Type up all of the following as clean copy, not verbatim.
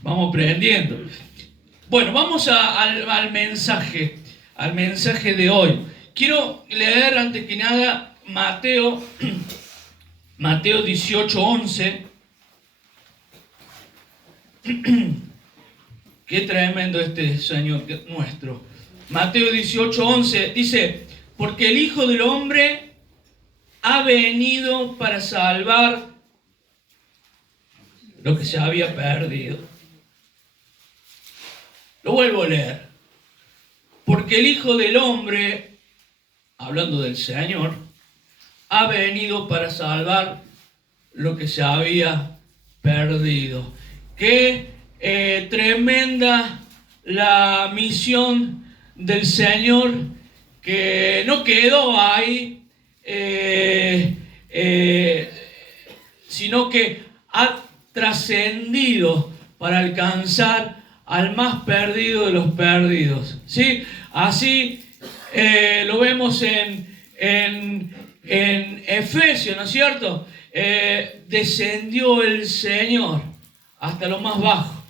Vamos aprendiendo. Bueno, vamos al mensaje de hoy. Quiero leer antes que nada Mateo 18:11. Qué tremendo este Señor nuestro. Mateo 18:11 dice: porque el Hijo del Hombre ha venido para salvar lo que se había perdido. Lo vuelvo a leer. Porque el Hijo del Hombre, hablando del Señor, ha venido para salvar lo que se había perdido. Qué tremenda la misión del Señor, que no quedó ahí, sino que ha trascendido para alcanzar al más perdido de los perdidos, ¿sí? Así lo vemos en Efesios, ¿no es cierto? Descendió el Señor hasta lo más bajo,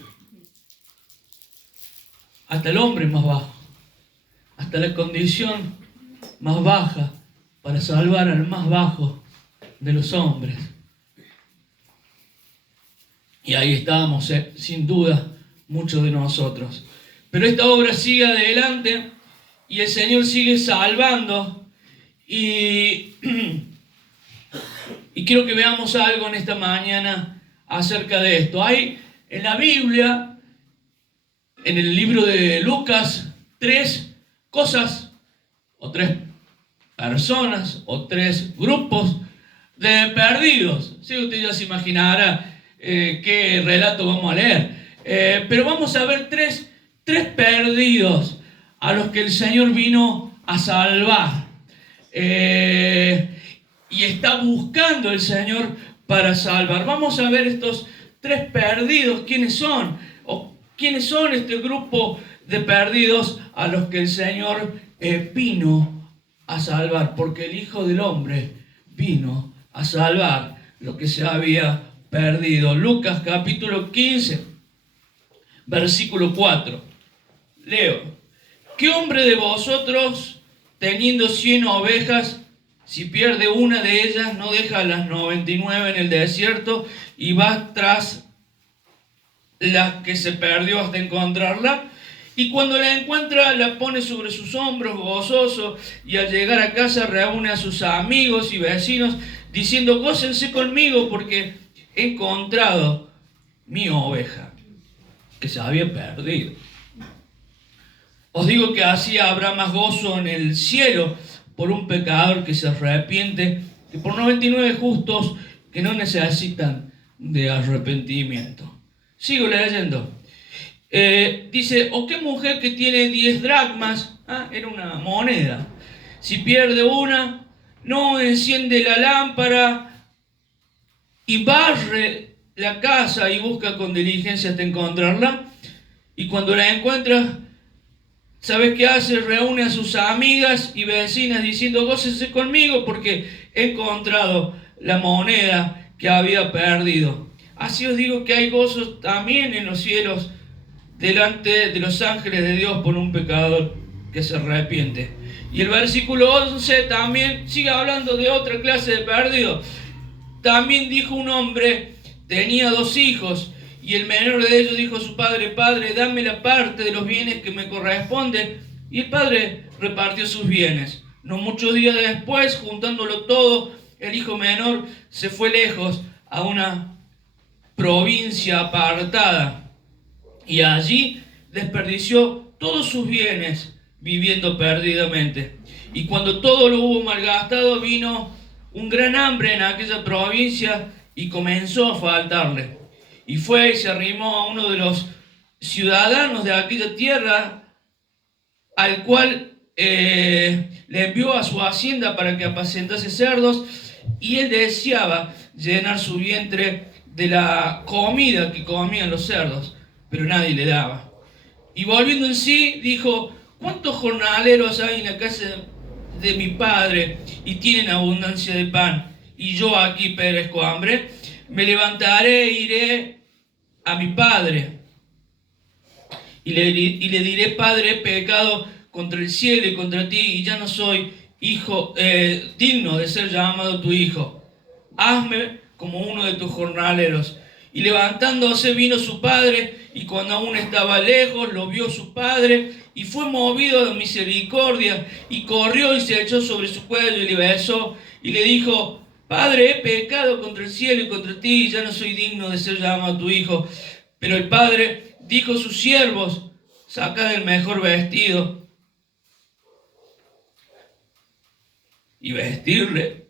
hasta el hombre más bajo, hasta la condición más baja, para salvar al más bajo de los hombres. Y ahí estábamos, sin duda, muchos de nosotros. Pero esta obra sigue adelante y el Señor sigue salvando. Y quiero que veamos algo en esta mañana acerca de esto. Hay en la Biblia, en el libro de Lucas, tres cosas, o tres personas, o tres grupos de perdidos. Sí, usted ya se imaginará qué relato vamos a leer. Pero vamos a ver tres perdidos a los que el Señor vino a salvar. Y está buscando el Señor para salvar. Vamos a ver estos tres perdidos, quiénes son, o quiénes son este grupo de perdidos a los que el Señor vino a salvar, porque el Hijo del Hombre vino a salvar lo que se había perdido. Lucas capítulo 15, versículo 4. Leo: ¿qué hombre de vosotros, teniendo 100 ovejas, si pierde una de ellas, no deja las 99 en el desierto y va tras la que se perdió hasta encontrarla? Y cuando la encuentra, la pone sobre sus hombros gozoso, y al llegar a casa reúne a sus amigos y vecinos, diciendo: gócense conmigo, porque he encontrado mi oveja que se había perdido. Os digo que así habrá más gozo en el cielo por un pecador que se arrepiente, que por 99 justos que no necesitan de arrepentimiento. Sigo leyendo. Dice: ¿o qué mujer que tiene 10 dracmas, era una moneda, si pierde una, no enciende la lámpara y barre la casa y busca con diligencia hasta encontrarla? Y cuando la encuentra, ¿sabes qué hace? Reúne a sus amigas y vecinas diciendo: gócense conmigo, porque he encontrado la moneda que había perdido. Así os digo que hay gozo también en los cielos delante de los ángeles de Dios por un pecador que se arrepiente. Y el versículo 11 también sigue hablando de otra clase de perdido. También dijo un hombre, tenía 2 hijos, y el menor de ellos dijo a su padre: Padre, dame la parte de los bienes que me corresponde. Y el padre repartió sus bienes. No muchos días después, juntándolo todo, el hijo menor se fue lejos a una provincia apartada, y allí desperdició todos sus bienes viviendo perdidamente. Y cuando todo lo hubo malgastado, vino un gran hambre en aquella provincia y comenzó a faltarle. Y fue y se arrimó a uno de los ciudadanos de aquella tierra, al cual le envió a su hacienda para que apacentase cerdos, y él deseaba llenar su vientre de la comida que comían los cerdos, pero nadie le daba. Y volviendo en sí, dijo: ¿cuántos jornaleros hay en la casa de mi padre y tienen abundancia de pan, y yo aquí perezco hambre? Me levantaré e iré a mi padre y le diré, Padre, he pecado contra el cielo y contra ti, y ya no soy hijo digno de ser llamado tu hijo. Hazme como uno de tus jornaleros. Y levantándose vino su padre, y cuando aún estaba lejos, lo vio su padre, y fue movido de misericordia, y corrió y se echó sobre su cuello y le besó, y le dijo, Padre, he pecado contra el cielo y contra ti, y ya no soy digno de ser llamado tu hijo. Pero el padre dijo a sus siervos, sacad el mejor vestido y vestirle.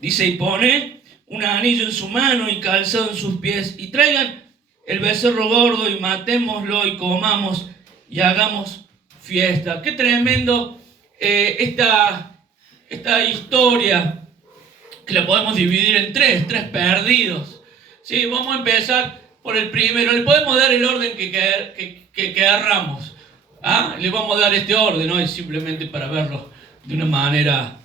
Dice, y pone un anillo en su mano y calzado en sus pies, y traigan el becerro gordo y matémoslo y comamos y hagamos fiesta. Qué tremendo esta historia, que la podemos dividir en tres perdidos. Sí, vamos a empezar por el primero. Le podemos dar el orden que querramos. ¿Ah? Le vamos a dar este orden, no es simplemente para verlo de una manera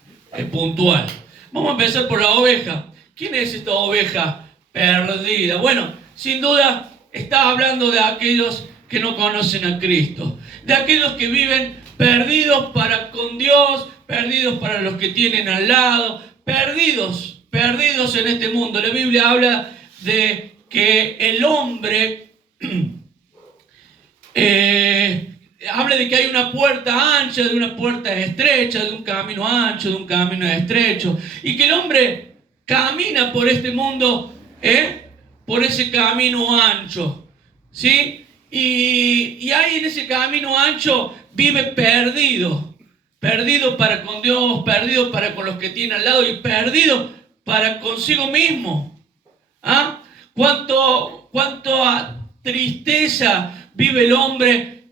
puntual. Vamos a empezar por la oveja. ¿Quién es esta oveja perdida? Bueno, sin duda está hablando de aquellos que no conocen a Cristo, de aquellos que viven perdidos para con Dios, perdidos para los que tienen al lado, perdidos en este mundo. La Biblia habla de que el hombre habla de que hay una puerta ancha, de una puerta estrecha, de un camino ancho, de un camino estrecho, y que el hombre camina por este mundo, por ese camino ancho, ¿sí? Y ahí en ese camino ancho vive perdido para con Dios, perdido para con los que tiene al lado y perdido para consigo mismo. ¿Ah? Cuánta tristeza vive el hombre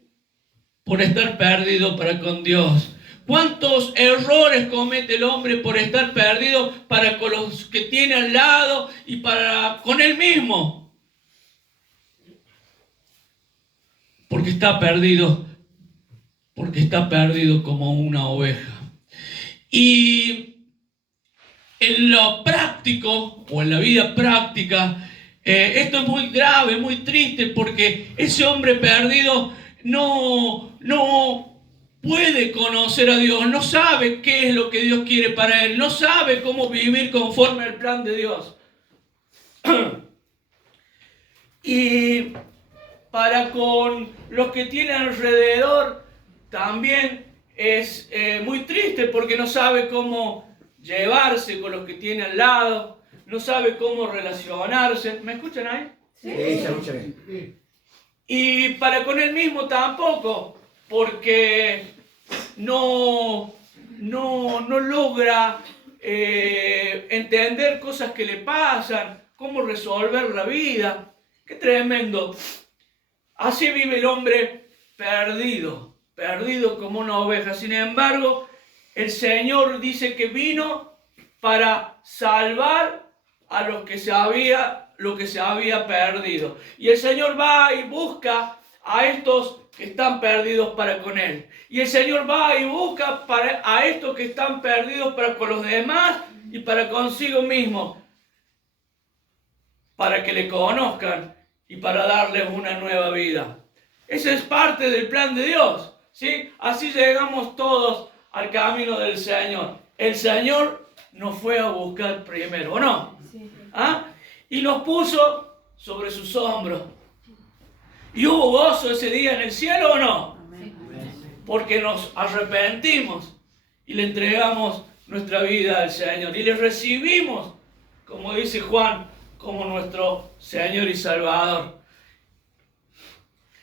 por estar perdido para con Dios. ¿Cuántos errores comete el hombre por estar perdido para con los que tiene al lado y para con él mismo? Porque está perdido como una oveja. Y en lo práctico, o en la vida práctica, esto es muy grave, muy triste, porque ese hombre perdido no puede conocer a Dios, no sabe qué es lo que Dios quiere para él, no sabe cómo vivir conforme al plan de Dios. Y para con los que tienen alrededor también es muy triste, porque no sabe cómo llevarse con los que tiene al lado, no sabe cómo relacionarse. ¿Me escuchan ahí? Sí, se escucha bien. Y para con él mismo tampoco, porque no logra entender cosas que le pasan, cómo resolver la vida. ¡Qué tremendo! Así vive el hombre perdido como una oveja. Sin embargo, el Señor dice que vino para salvar a lo que se había perdido. Y el Señor va y busca a estos que están perdidos para con Él. Y el Señor va y busca a estos que están perdidos para con los demás y para consigo mismo, para que le conozcan y para darles una nueva vida. Ese es parte del plan de Dios, ¿sí? Así llegamos todos al camino del Señor. El Señor nos fue a buscar primero, ¿o no? Sí. ¿Ah? Y nos puso sobre sus hombros. ¿Y hubo gozo ese día en el cielo o no? Amén. Porque nos arrepentimos y le entregamos nuestra vida al Señor. Y le recibimos, como dice Juan, como nuestro Señor y Salvador.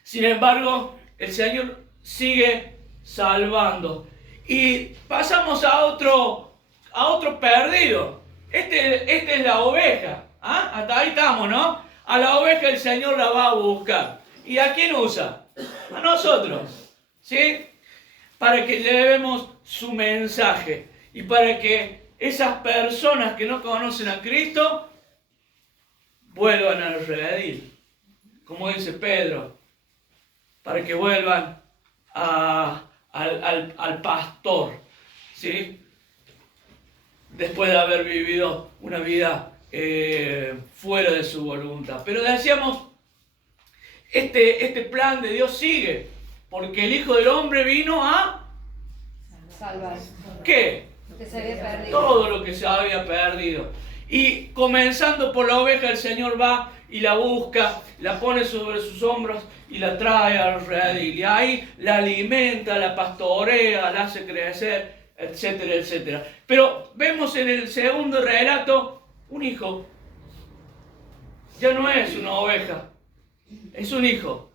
Sin embargo, el Señor sigue salvando. Y pasamos a otro perdido. Este es la oveja. ¿Ah? Hasta ahí estamos, ¿no? A la oveja el Señor la va a buscar. ¿Y a quién usa? A nosotros. ¿Sí? Para que llevemos su mensaje. Y para que esas personas que no conocen a Cristo vuelvan a redil, como dice Pedro, para que vuelvan al pastor, ¿sí? Después de haber vivido una vida fuera de su voluntad. Pero decíamos este plan de Dios sigue. Porque el Hijo del Hombre vino a salvar. ¿qué? Lo que se había perdido. Todo lo que se había perdido. Y comenzando por la oveja, el Señor va y la busca, la pone sobre sus hombros y la trae al redil. Y ahí la alimenta, la pastorea, la hace crecer, etcétera, etcétera. Pero vemos en el segundo relato un hijo. Ya no es una oveja, es un hijo.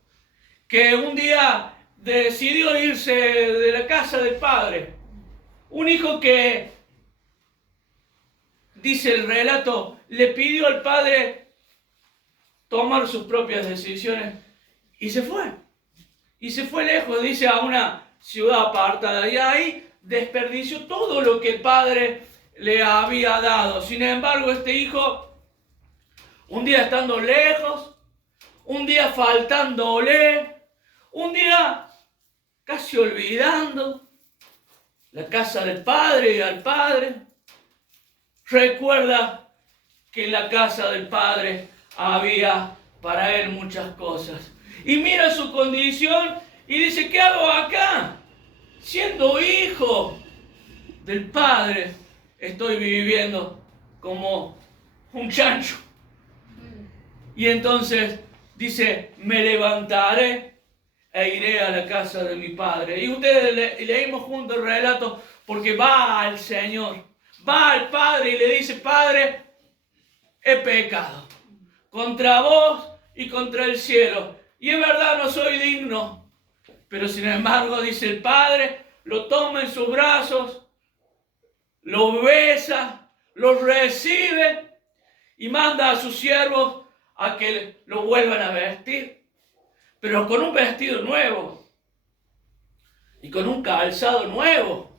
Que un día decidió irse de la casa del padre. Un hijo que, dice el relato, le pidió al padre tomar sus propias decisiones y se fue. Y se fue lejos, dice, a una ciudad apartada. Y ahí desperdició todo lo que el padre le había dado. Sin embargo, este hijo, un día estando lejos, un día faltándole, un día casi olvidando la casa del padre y al padre, recuerda que en la casa del padre había para él muchas cosas. Y mira su condición y dice, ¿qué hago acá? Siendo hijo del padre, estoy viviendo como un chancho. Y entonces dice, me levantaré e iré a la casa de mi padre. Y ustedes leímos juntos el relato porque va al Señor, va al Padre y le dice, Padre, he pecado contra vos y contra el cielo. Y es verdad, no soy digno. Pero sin embargo, dice el Padre, lo toma en sus brazos, lo besa, lo recibe y manda a sus siervos a que lo vuelvan a vestir, pero con un vestido nuevo y con un calzado nuevo,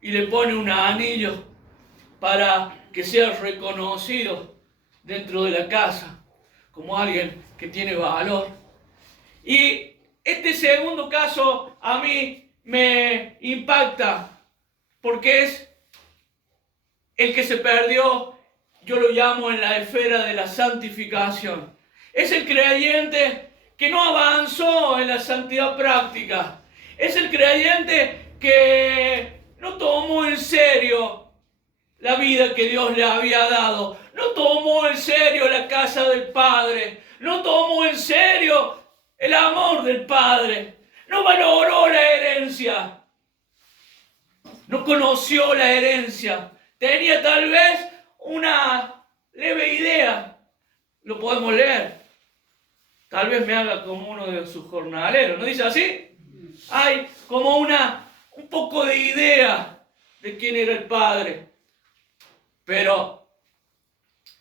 y le pone un anillo para que sea reconocido dentro de la casa como alguien que tiene valor. Y este segundo caso a mí me impacta porque es el que se perdió. Yo lo llamo en la esfera de la santificación. Es el creyente que no avanzó en la santidad práctica. Es el creyente que no tomó en serio la vida que Dios le había dado. No tomó en serio la casa del Padre. No tomó en serio el amor del Padre. No valoró la herencia. No conoció la herencia. Tenía tal vez una leve idea, lo podemos leer. Tal vez me haga como uno de sus jornaleros, ¿no dice así? Hay como un poco de idea de quién era el Padre, pero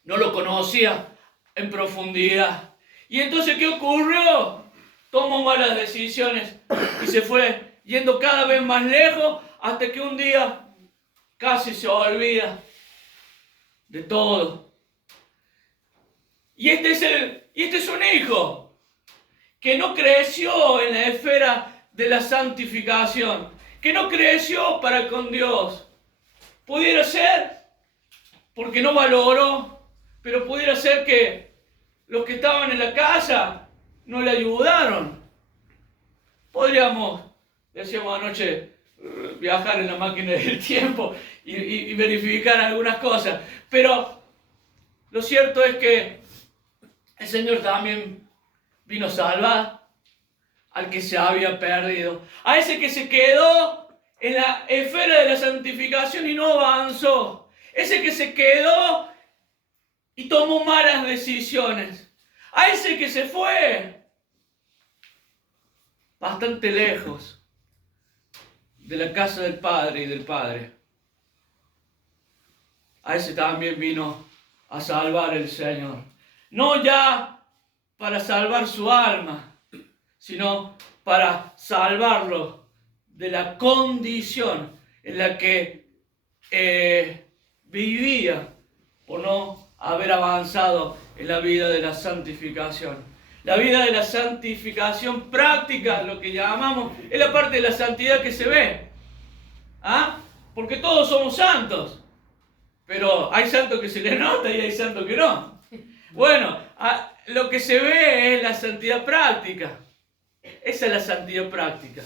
no lo conocía en profundidad. Y entonces, ¿qué ocurrió? Tomó malas decisiones y se fue yendo cada vez más lejos hasta que un día casi se olvida de todo. Y este es un hijo que no creció en la esfera de la santificación, que no creció para con Dios. Pudiera ser porque no valoró, pero pudiera ser que los que estaban en la casa no le ayudaron. Podríamos, decíamos anoche, viajar en la máquina del tiempo y verificar algunas cosas. Pero lo cierto es que el Señor también vino a salvar al que se había perdido. A ese que se quedó en la esfera de la santificación y no avanzó. Ese que se quedó y tomó malas decisiones. A ese que se fue bastante lejos de la casa del Padre y del Padre. A ese también vino a salvar el Señor. No ya para salvar su alma, sino para salvarlo de la condición en la que vivía por no haber avanzado en la vida de la santificación. La vida de la santificación práctica, lo que llamamos, es la parte de la santidad que se ve. ¿Ah? Porque todos somos santos. Pero hay santos que se les nota y hay santos que no. Bueno, lo que se ve es la santidad práctica. Esa es la santidad práctica.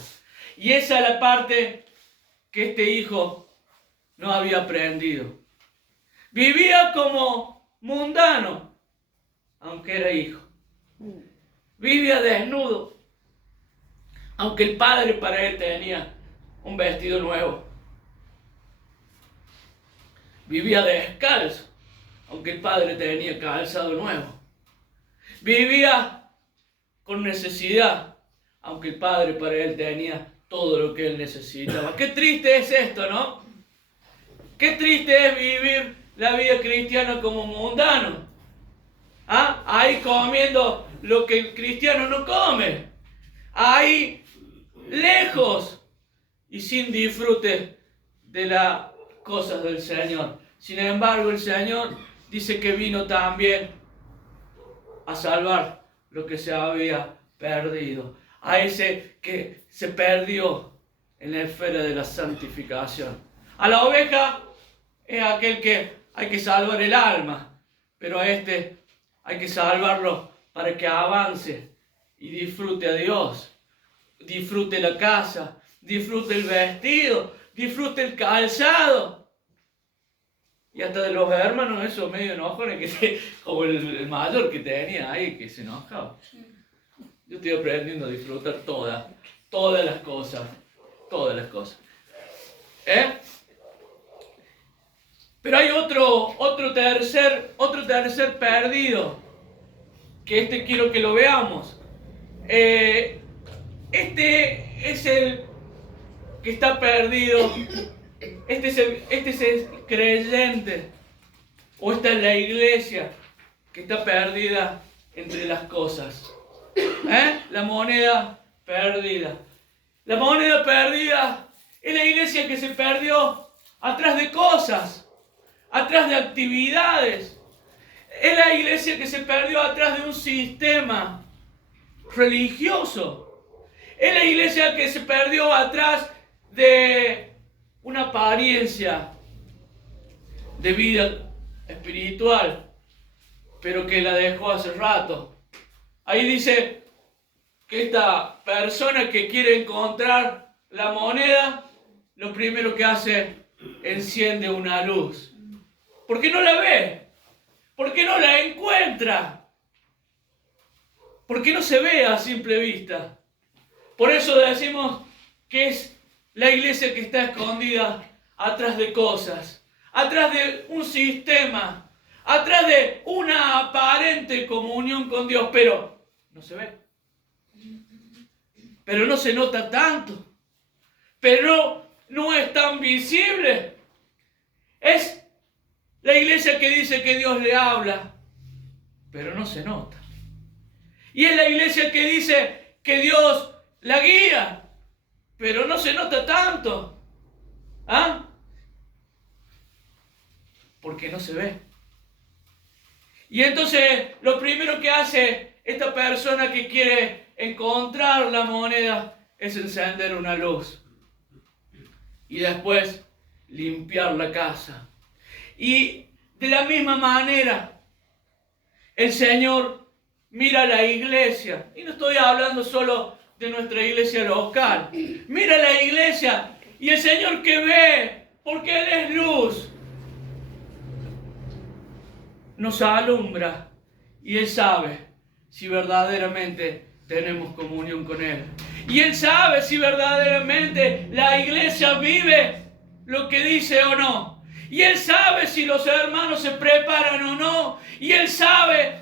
Y esa es la parte que este hijo no había aprendido. Vivía como mundano, aunque era hijo. Vivía desnudo, aunque el padre para él tenía un vestido nuevo. Vivía descalzo, aunque el padre tenía calzado nuevo. Vivía con necesidad, aunque el padre para él tenía todo lo que él necesitaba. Qué triste es esto, ¿no? Qué triste es vivir la vida cristiana como mundano. ¿Ah? Ahí comiendo lo que el cristiano no come. Ahí lejos y sin disfrute de las cosas del Señor. Sin embargo, el Señor dice que vino también a salvar lo que se había perdido. A ese que se perdió en la esfera de la santificación. A la oveja es aquel que hay que salvar el alma, pero a este hay que salvarlo para que avance y disfrute a Dios, disfrute la casa, disfrute el vestido, disfrute el calzado. Y hasta de los hermanos, esos medio enojones, como el mayor que tenía ahí, que se enojaba. Yo estoy aprendiendo a disfrutar todas las cosas. Todas las cosas. Pero hay otro tercer perdido, que quiero que lo veamos. Este es el que está perdido. Este es el creyente, o esta es la iglesia que está perdida entre las cosas. La moneda perdida. La moneda perdida es la iglesia que se perdió atrás de cosas, atrás de actividades. Es la iglesia que se perdió atrás de un sistema religioso. Es la iglesia que se perdió atrás de una apariencia de vida espiritual, pero que la dejó hace rato. Ahí dice que esta persona que quiere encontrar la moneda, lo primero que hace, enciende una luz. ¿Por qué no la ve? ¿Por qué no la encuentra? ¿Por qué no se ve a simple vista? Por eso decimos que es la iglesia que está escondida atrás de cosas, atrás de un sistema, atrás de una aparente comunión con Dios, pero no se ve. Pero no se nota tanto. Pero no es tan visible. Es la iglesia que dice que Dios le habla, pero no se nota. Y es la iglesia que dice que Dios la guía, pero no se nota tanto. ¿Ah? Porque no se ve. Y entonces lo primero que hace esta persona que quiere encontrar la moneda es encender una luz. Y después limpiar la casa. Y de la misma manera, el Señor mira a la iglesia. Y no estoy hablando solo de nuestra iglesia local. Mira a la iglesia y el Señor que ve, porque Él es luz, nos alumbra y Él sabe si verdaderamente tenemos comunión con Él. Y Él sabe si verdaderamente la iglesia vive lo que dice o no. Y Él sabe si los hermanos se preparan o no. Y Él sabe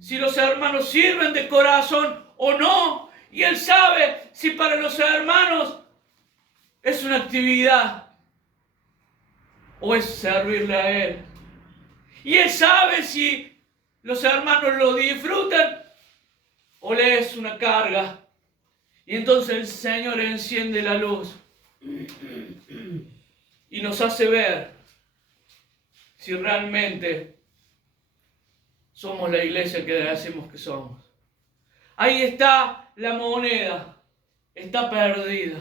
si los hermanos sirven de corazón o no. Y Él sabe si para los hermanos es una actividad o es servirle a Él. Y Él sabe si los hermanos lo disfrutan o le es una carga. Y entonces el Señor enciende la luz y nos hace ver si realmente somos la iglesia que decimos que somos. Ahí está la moneda, está perdida.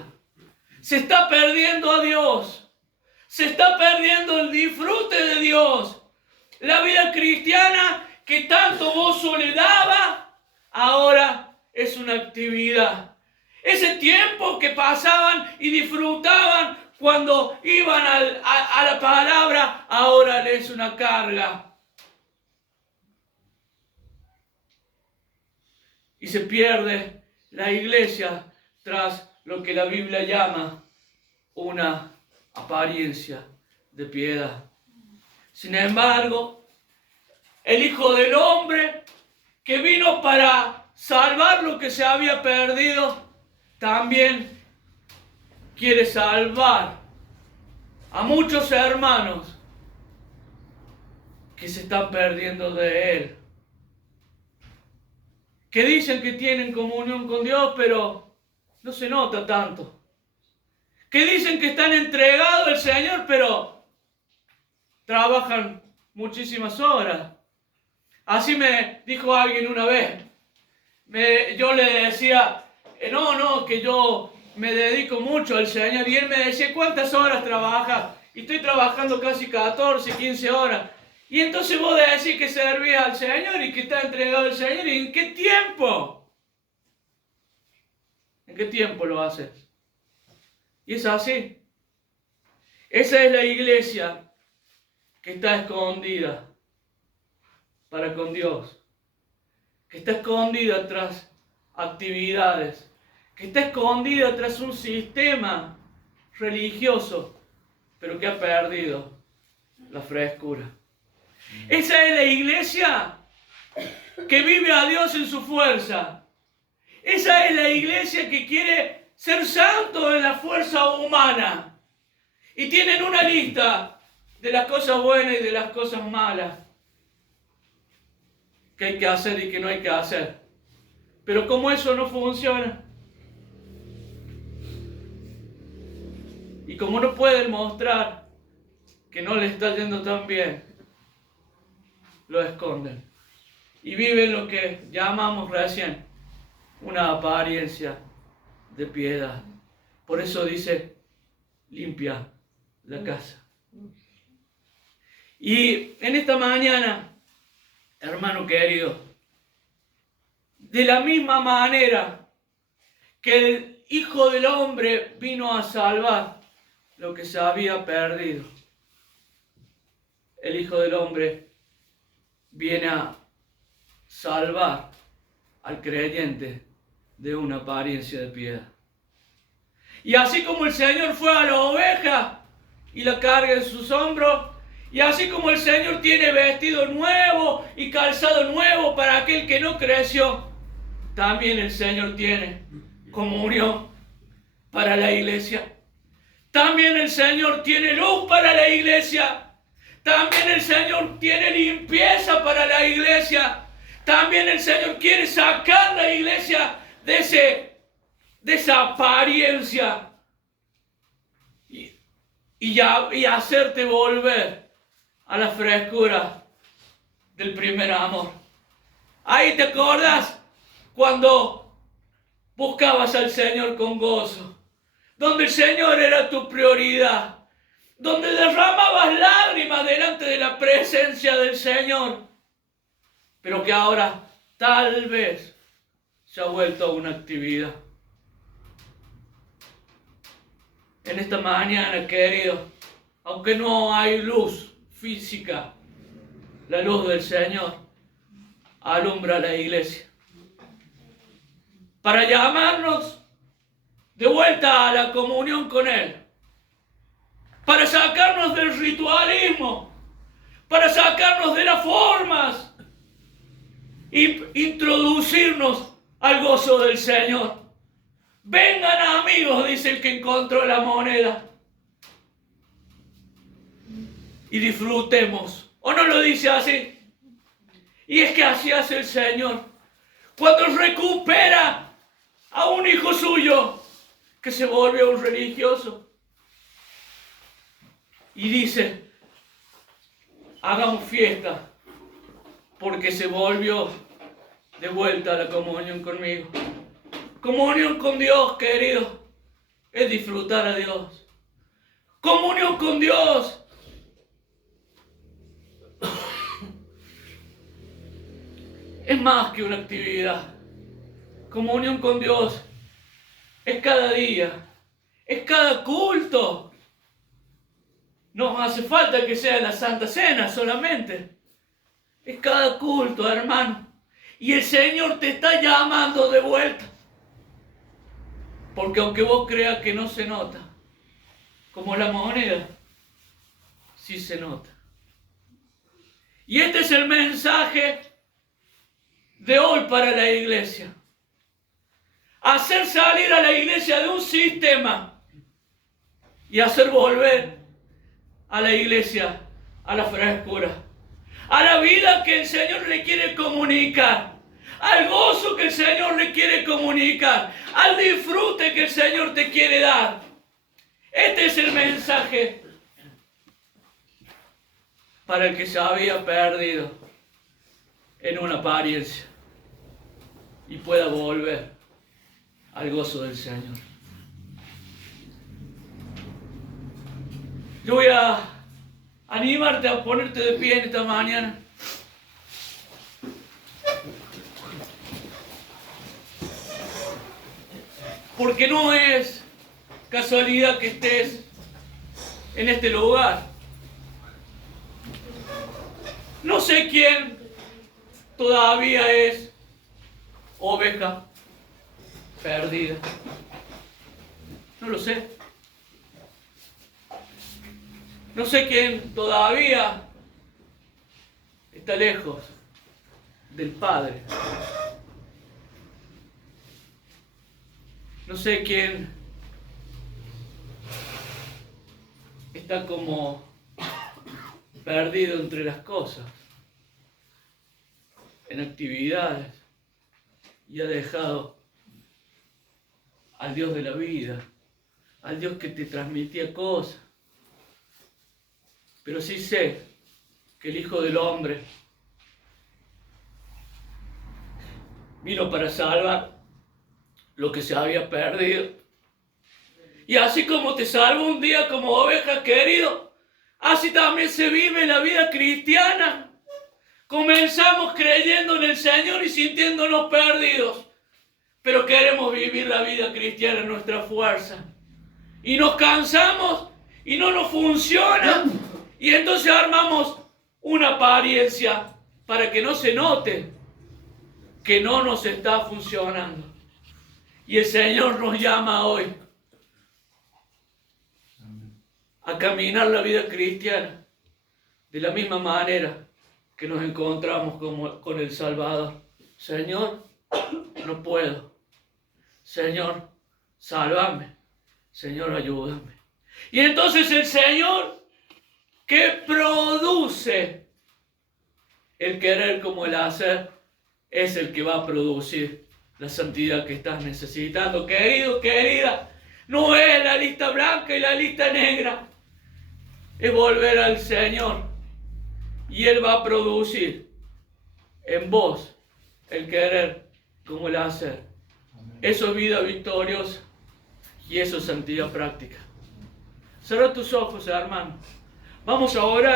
Se está perdiendo a Dios. Se está perdiendo el disfrute de Dios. La vida cristiana que tanto gozo le daba, ahora es una actividad. Ese tiempo que pasaban y disfrutaban cuando iban a la palabra, ahora es una carga. Y se pierde la iglesia tras lo que la Biblia llama una apariencia de piedad. Sin embargo, el Hijo del Hombre, que vino para salvar lo que se había perdido, también quiere salvar a muchos hermanos que se están perdiendo de Él, que dicen que tienen comunión con Dios, pero no se nota tanto, que dicen que están entregados al Señor, pero trabajan muchísimas horas. Así me dijo alguien una vez. Yo le decía, que yo me dedico mucho al Señor. Y él me decía, ¿cuántas horas trabajas? Y estoy trabajando casi 14, 15 horas. Y entonces vos decís que servís al Señor y que estás entregado al Señor. ¿Y en qué tiempo? ¿En qué tiempo lo haces? Y es así. Esa es la iglesia que está escondida para con Dios, que está escondida tras actividades, que está escondida tras un sistema religioso, pero que ha perdido la frescura. Esa es la iglesia que vive a Dios en su fuerza. Esa es la iglesia que quiere ser santo en la fuerza humana. Y tienen una lista de las cosas buenas y de las cosas malas que hay que hacer y que no hay que hacer. Pero como eso no funciona, y como no pueden mostrar que no le está yendo tan bien, lo esconden. Y viven lo que llamamos recién una apariencia de piedad. Por eso dice, limpia la casa. Y en esta mañana, hermano querido, de la misma manera que el Hijo del Hombre vino a salvar lo que se había perdido, el Hijo del Hombre viene a salvar al creyente de una apariencia de piedad. Y así como el Señor fue a la oveja y la carga en sus hombros, y así como el Señor tiene vestido nuevo y calzado nuevo para aquel que no creció, también el Señor tiene comunión para la iglesia. También el Señor tiene luz para la iglesia. También el Señor tiene limpieza para la iglesia. También el Señor quiere sacar la iglesia de esa apariencia y hacerte volver a la frescura del primer amor. Ahí te acordás cuando buscabas al Señor con gozo, donde el Señor era tu prioridad, donde derramabas lágrimas delante de la presencia del Señor, pero que ahora tal vez se ha vuelto a una actividad. En esta mañana, querido, aunque no hay luz física, la luz del Señor alumbra la iglesia para llamarnos de vuelta a la comunión con Él, para sacarnos del ritualismo, para sacarnos de las formas y introducirnos al gozo del Señor. Vengan amigos, dice el que encontró la moneda, y disfrutemos. ¿O no lo dice así? Y es que así hace el Señor cuando recupera a un hijo suyo que se volvió un religioso y dice, hagamos fiesta porque se volvió de vuelta a la comunión conmigo. Comunión con Dios, querido, es disfrutar a Dios. Comunión con Dios es más que una actividad. Comunión con Dios es cada día, es cada culto. No hace falta que sea la Santa Cena solamente. Es cada culto, hermano. Y el Señor te está llamando de vuelta. Porque aunque vos creas que no se nota, como la moneda, sí se nota. Y este es el mensaje de hoy para la iglesia. Hacer salir a la iglesia de un sistema y hacer volver a la iglesia a la frescura, a la vida que el Señor le quiere comunicar, al gozo que el Señor le quiere comunicar, al disfrute que el Señor te quiere dar. Este es el mensaje para el que se había perdido en una apariencia y pueda volver al gozo del Señor. Yo voy a animarte a ponerte de pie en esta mañana. Porque no es casualidad que estés en este lugar. No sé quién todavía es oveja perdida. No lo sé. No sé quién todavía está lejos del Padre. No sé quién está como perdido entre las cosas, en actividades, y ha dejado al Dios de la vida, al Dios que te transmitía cosas. Pero sí sé que el Hijo del Hombre vino para salvar lo que se había perdido. Y así como te salvo un día como oveja querido, así también se vive la vida cristiana. Comenzamos creyendo en el Señor y sintiéndonos perdidos, pero queremos vivir la vida cristiana en nuestra fuerza. Y nos cansamos y no nos funciona. Y entonces armamos una apariencia para que no se note que no nos está funcionando. Y el Señor nos llama hoy a caminar la vida cristiana de la misma manera que nos encontramos con el Salvador. Señor, no puedo. Señor, sálvame. Señor, ayúdame. Y entonces el Señor, que produce el querer como el hacer, es el que va a producir la santidad que estás necesitando. Querido, querida, no es la lista blanca y la lista negra. Es volver al Señor. Y Él va a producir en vos el querer como el hacer. Eso es vida victoriosa y eso es santidad práctica. Cierra tus ojos, hermano. Vamos a orar.